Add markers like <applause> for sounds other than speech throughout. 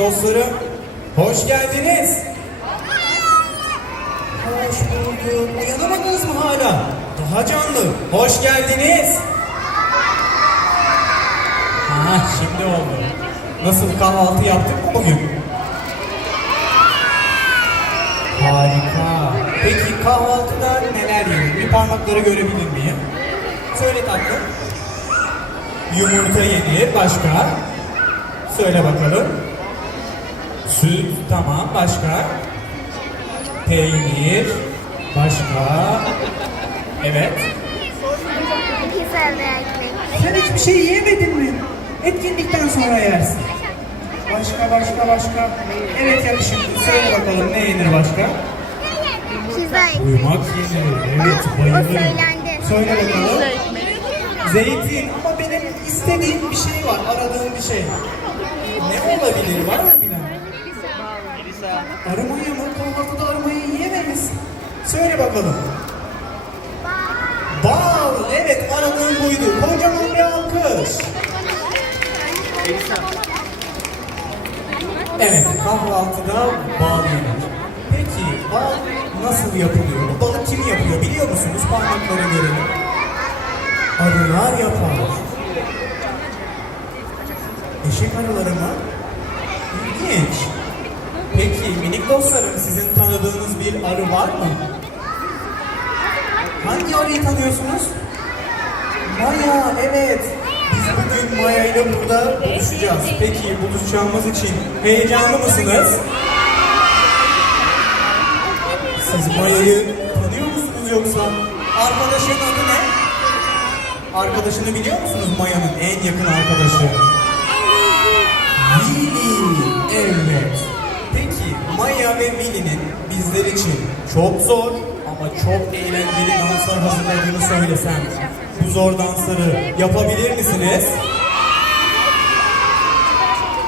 dostlarım. Hoş geldiniz. Hoş bulduk. Uyanamadınız mı hala? Daha canlı. Hoş geldiniz. Ha, şimdi oldu. Nasıl kahvaltı yaptık mı bugün? Harika. Peki kahvaltıda neler yiyin? Bir parmakları görebilir miyim? Söyle tatlım. Yumurta yenir. Başka? Söyle bakalım. Süt. Tamam. Başka? Peynir. Başka? Evet. Sen hiçbir şey yiyemedin mi? Etkinlikten sonra yersin. Başka başka başka. Evet yakışıklı. Söyle bakalım ne yenir başka? Pizza ekmek. Uyumak yenir. Evet O bayılırım. söylendi. Söyle bakalım. Zeytin ama benim istediğim bir şey var, aradığım bir şey. Ne olabilir var mı bilen? Arımayı mı? Kahvaltıda arımayı yiyemeyiz. Söyle bakalım. Bal. Evet aradığım buydu. Kocaman bir alkış. Evet kahvaltıda bal yenir. Peki bal nasıl yapılıyor? Bu balı kim yapıyor biliyor musunuz? Parmaklara görelim. Arılar yapar. Eşek arıları mı? İlginç. Peki minik dostlarım sizin tanıdığınız bir arı var mı? Hangi arıyı tanıyorsunuz? Maya, evet. Biz bugün Maya ile burada buluşacağız. Peki buluşacağımız için heyecanlı mısınız? Siz Maya'yı tanıyor musunuz yoksa? Arkadaşın adı ne? Arkadaşını biliyor musunuz Maya'nın en yakın arkadaşı? Willy. Evet. Maya ve Willy'nin bizler için çok zor ama çok eğlenceli danslar hazırladığını söylesem bu zor dansları yapabilir misiniz?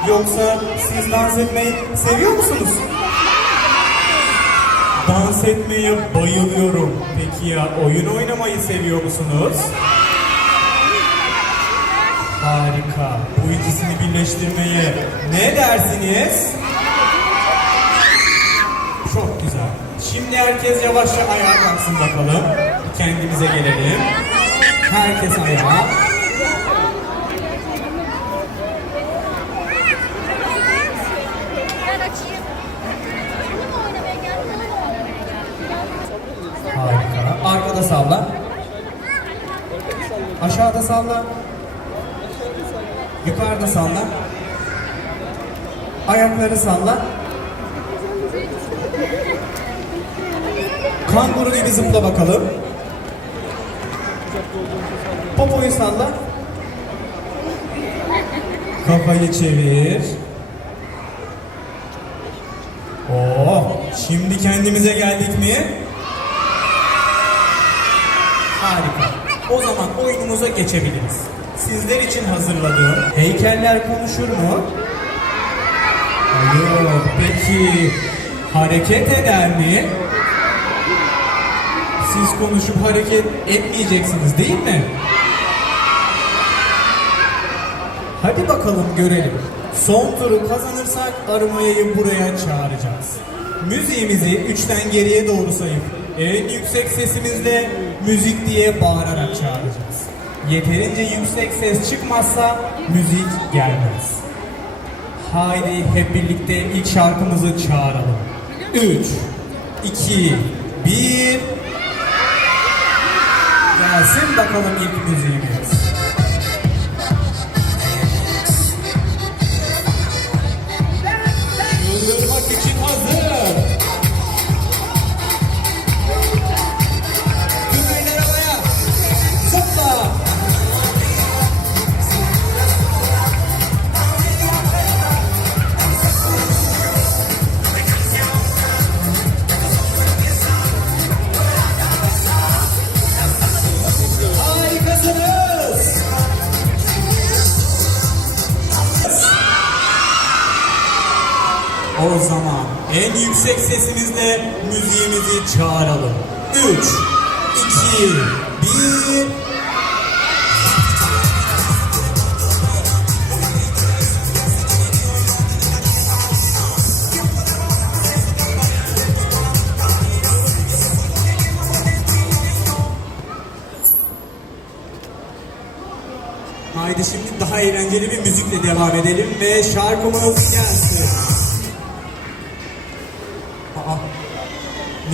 Yoksa siz dans etmeyi seviyor musunuz? Dans etmeyi bayılıyorum. Peki ya oyun oynamayı seviyor musunuz? Harika. Bu ikisini birleştirmeye ne dersiniz? Çok güzel. Şimdi herkes yavaşça ayağa kalksın bakalım. Kendimize gelelim. Herkes ayağa. Harika. Arkada salla. Aşağıda salla. Yukarıda salla. Ayakları salla. Kanguru gibi bakalım. Popoyu salla. Kafayı çevir. Oh, şimdi kendimize geldik mi? Harika. O zaman oyunumuza geçebiliriz. Sizler için hazırladığım heykeller konuşur mu? Hayır. Peki hareket eder mi? Siz konuşup hareket etmeyeceksiniz değil mi? Hadi bakalım görelim. Son turu kazanırsak Arımaya'yı buraya çağıracağız. Müziğimizi üçten geriye doğru sayıp en yüksek sesimizle müzik diye bağırarak çağıracağız. Yeterince yüksek ses çıkmazsa müzik gelmez. Haydi hep birlikte ilk şarkımızı çağıralım. 3, 2, 1 Gelsin bakalım ilk müziğimiz. Yıldırmak yüksek sesimizle müziğimizi çağıralım. Üç, iki, bir. Haydi şimdi daha eğlenceli bir müzikle devam edelim ve şarkımız gelsin.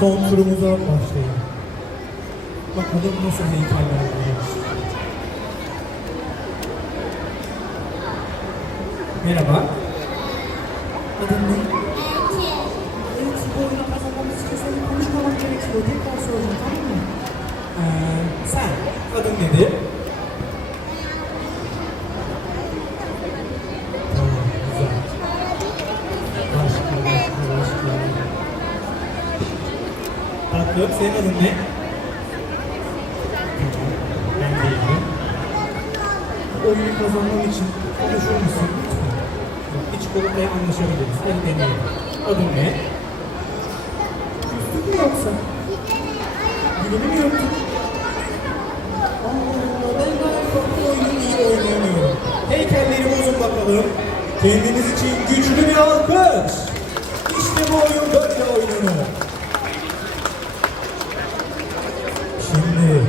son turumuza başlayalım. Bakalım nasıl heykeller yapıyoruz. Merhaba. Tatlım, senin adın ne? Ben değilim. Oyunu kazanmam için konuşur musun bir çikolataya anlaşabiliriz. Hadi deneyelim. Adın ne? Küstün mü yoksa? Dilimi mi yoktun? Ben galiba iyi oynayamıyorum. Heykelleri bozun bakalım. Kendiniz için güçlü bir alkış. İşte bu oyun böyle oynanır. Şimdi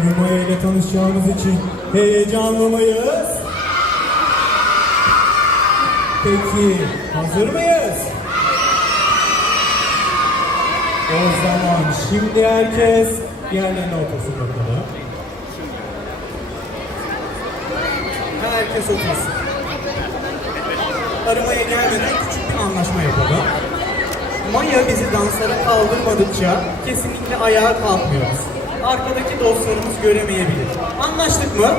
Arımaya ile tanışacağımız için heyecanlı mıyız? Peki hazır mıyız? O zaman şimdi herkes yerlerine otursun bakalım. Herkes otursun. Aramaya gelmeden küçük bir anlaşma yapalım. Maya bizi danslara kaldırmadıkça kesinlikle ayağa kalkmıyoruz. Arkadaki dostlarımız göremeyebilir. Anlaştık mı?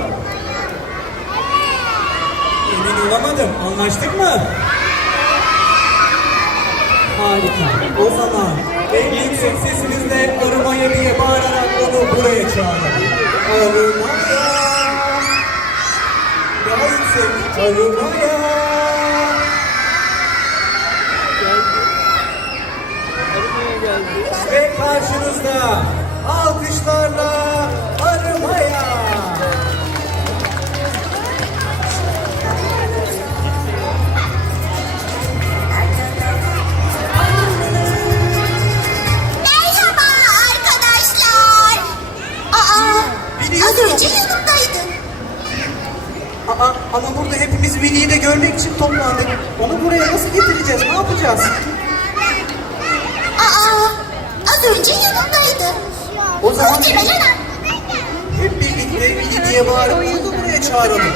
Emin olamadım. Anlaştık mı? Harika. O zaman en yüksek sesinizle arımaya diye bağırarak onu buraya çağırın. Arımaya. Daha yüksek. Arımaya. Ve karşınızda Krishna onu da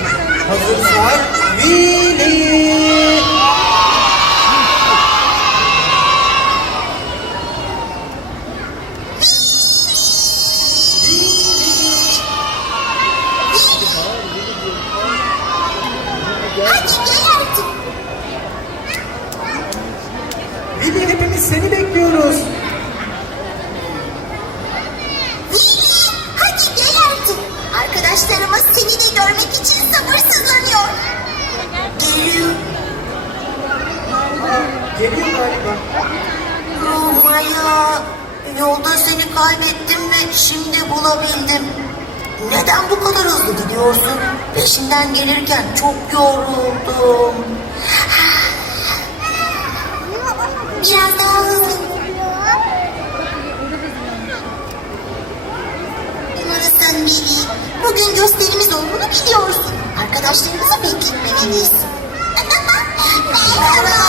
yoruldum. Biraz daha hızlı. Numarasın Willy. Bugün gösterimiz olduğunu biliyorsun. Arkadaşlarımızı bekletmemeliyiz. <laughs> Merhaba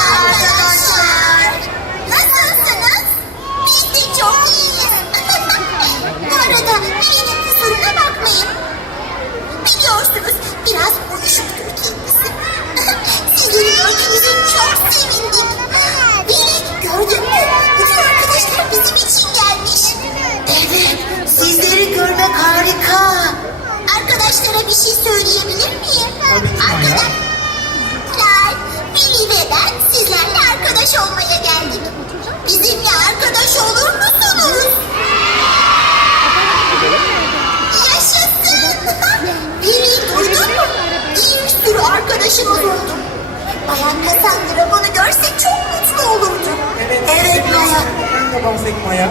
gördüğümüze çok sevindik. Billy gördün mü? Bütün arkadaşlar bizim için gelmiş. Evet, sizleri görmek harika. Arkadaşlara bir şey söyleyebilir miyim? Arkadaşlar, Billy ve ben sizlerle arkadaş olmaya geldik. Bizimle arkadaş olur musunuz? Yaşasın! <laughs> Billy duydun mu? Bir sürü arkadaşımız oldu. Bayan Cassandra bunu görse çok mutlu olurdu. Evet Maya, Sen de bahset Maya.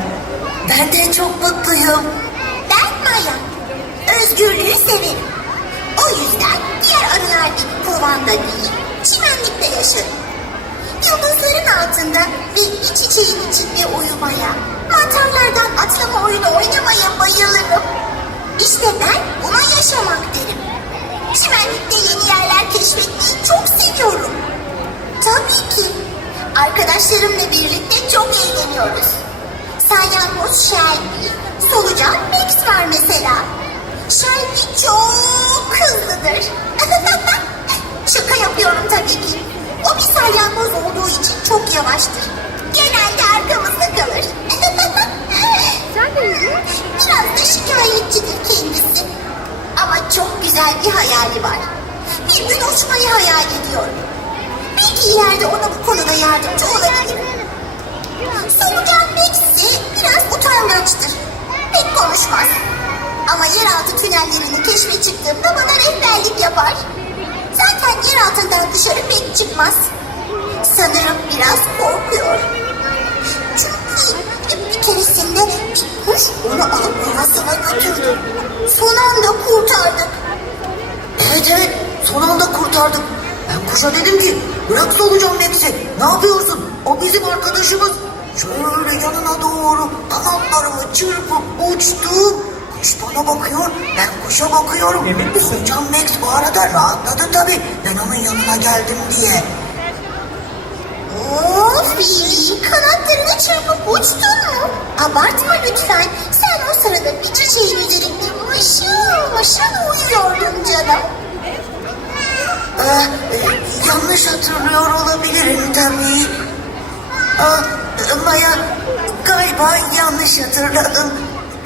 ben de çok mutluyum. Ben Maya. Özgürlüğü severim. O yüzden diğer arılar gibi kovanda değil, çimenlikte yaşarım. Yıldızların altında ve bir çiçeğin içinde uyumaya, mantarlardan atlama oyunu oynamaya bayılırım. İşte ben buna yaşamak derim. Çimenlikte yeni keşfetmeyi çok seviyorum. Tabii ki. Arkadaşlarımla birlikte çok eğleniyoruz. Salyangoz Shelby, solucan Max var mesela. Shelby çok hızlıdır. <laughs> Şaka yapıyorum tabii ki. Konuşmaz. Ama yeraltı tünellerini keşfe çıktığımda bana rehberlik yapar. Zaten yer altından dışarı pek çıkmaz. Sanırım biraz korkuyor. Çünkü bir keresinde bir kuş onu alıp yuvasına götürdü. Son anda kurtardık. Evet evet, son anda kurtardık. Ben kuşa dedim ki, bırak solucan Max'i. Ne yapıyorsun? O bizim arkadaşımız. Şöyle yanına doğru kanatlarımı çırpıp uçtum. Kuş bana bakıyor, ben kuşa bakıyorum. Emin misin? Solucan Max bu arada rahatladı tabii. Ben onun yanına geldim diye. Of Billy, kanatlarını çırpıp uçtun mu? Abartma lütfen. Sen o sırada bir çiçeğin üzerinde mışıl mışıl uyuyordun canım. Ee, yanlış hatırlıyor olabilirim tabii. Aa, e, Maya, galiba yanlış hatırladım.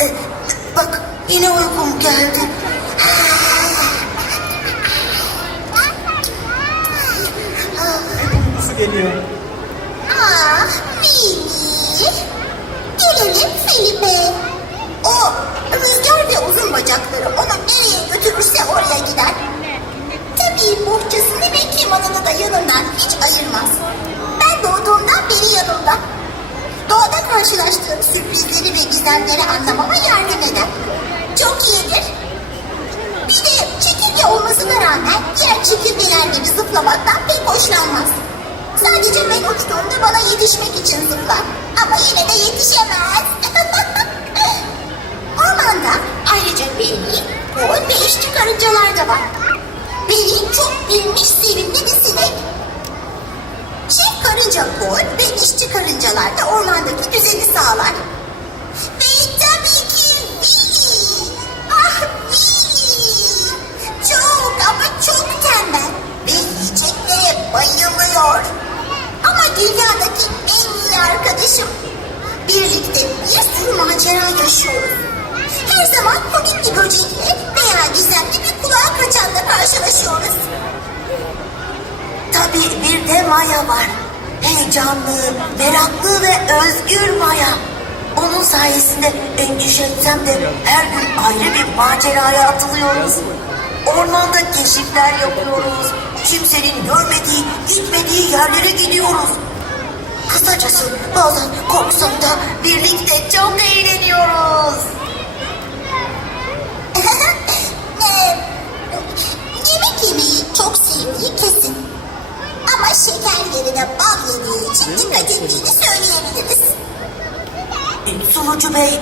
E, bak, yine uykum geldi. Uykusu geliyor. Ah Billy. Gelelim Felipe. O rüzgar ve uzun bacakları onu nereye götürürse oraya gider. Tabii bohçasını ve kemanını da yanından hiç ayırmaz. Gizemleri anlamama yardım eder. Çok iyidir. Bir de çekirge olmasına rağmen diğer çekirgeler gibi zıplamaktan pek hoşlanmaz. Sadece ben uçtuğumda bana yetişmek için zıplar. Ama yine de yetişemez. <laughs> Ormanda ayrıca Belly, Paul ve işçi karıncalar da var. Belly çok bilmiş sevimli bir sinek. Şef karınca Paul ve işçi karıncalar da ormandaki düzeni sağlar. Etsem de her gün ayrı bir maceraya atılıyoruz. Ormanda keşifler yapıyoruz. Kimsenin görmediği, gitmediği yerlere gidiyoruz. Kısacası bazen korksam da birlikte çok eğleniyoruz. <laughs> Yemek yemeyi çok sevdiği kesin. Ama şeker yerine bal yediği için dikkat ettiğini söyleyebiliriz. Sulucu Bey,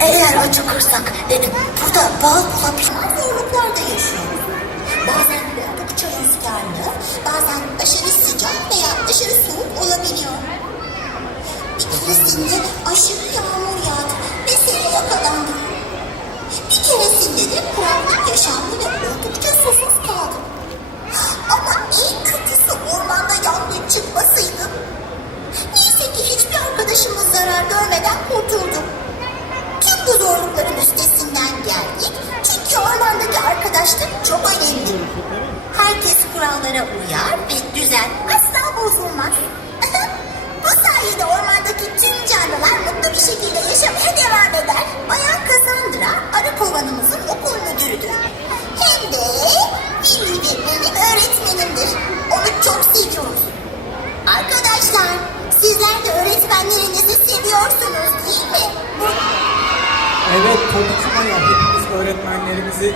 eğer acıkırsak e, burada bal bulabilir Ama zorluklar da yaşıyoruz. Bazen oldukça rüzgarlı, bazen aşırı sıcak veya aşırı soğuk olabiliyor.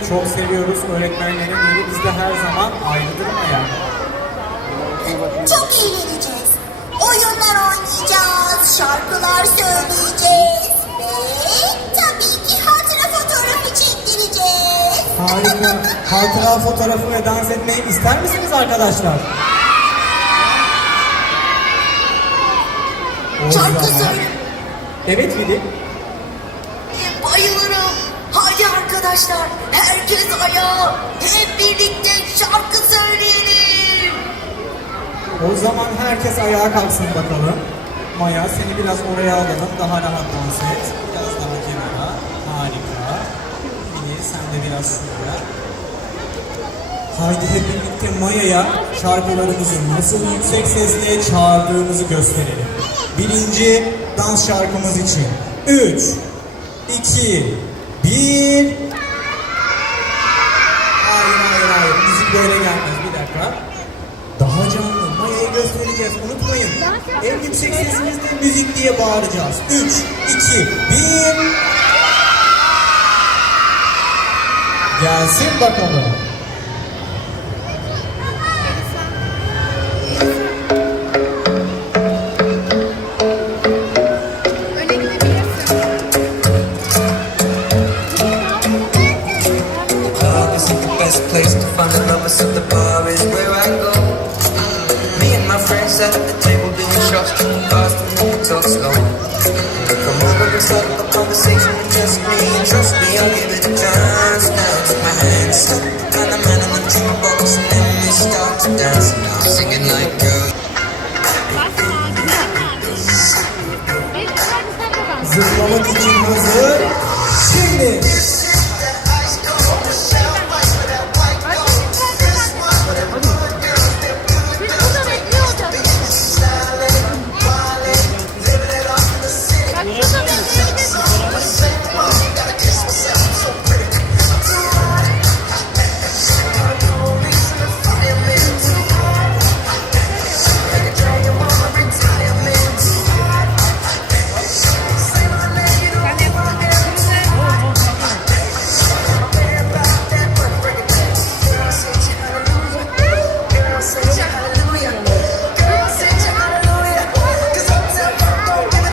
Çok seviyoruz. Öğretmenlerin yeri bizde her zaman ayrıdır Maya. Çok eğleneceğiz. Oyunlar oynayacağız, şarkılar söyleyeceğiz ve tabii ki hatıra fotoğrafı çektireceğiz. Harika. <laughs> Hatıra fotoğrafı ve dans etmeyi ister misiniz arkadaşlar? O Şarkı zaman- söyle. Evet Willy. Bayılırım. Hadi arkadaşlar herkes ayağa. Hep birlikte şarkı söyleyelim. O zaman herkes ayağa kalksın bakalım. Maya seni biraz oraya alalım. Daha rahat dans et. Biraz daha kenara. Harika. Willy sen de biraz şuraya. Haydi hep birlikte Maya'ya şarkılarımızı nasıl yüksek sesle çağırdığımızı gösterelim. Birinci dans şarkımız için. 3, 2, 1. Hayır hayır hayır. Müzik böyle gelmez. Bir dakika. Daha canlı. Maya'yı göstereceğiz. Unutmayın. En yüksek sesimizde müzik diye bağıracağız. 3, 2, 1. Gelsin bakalım.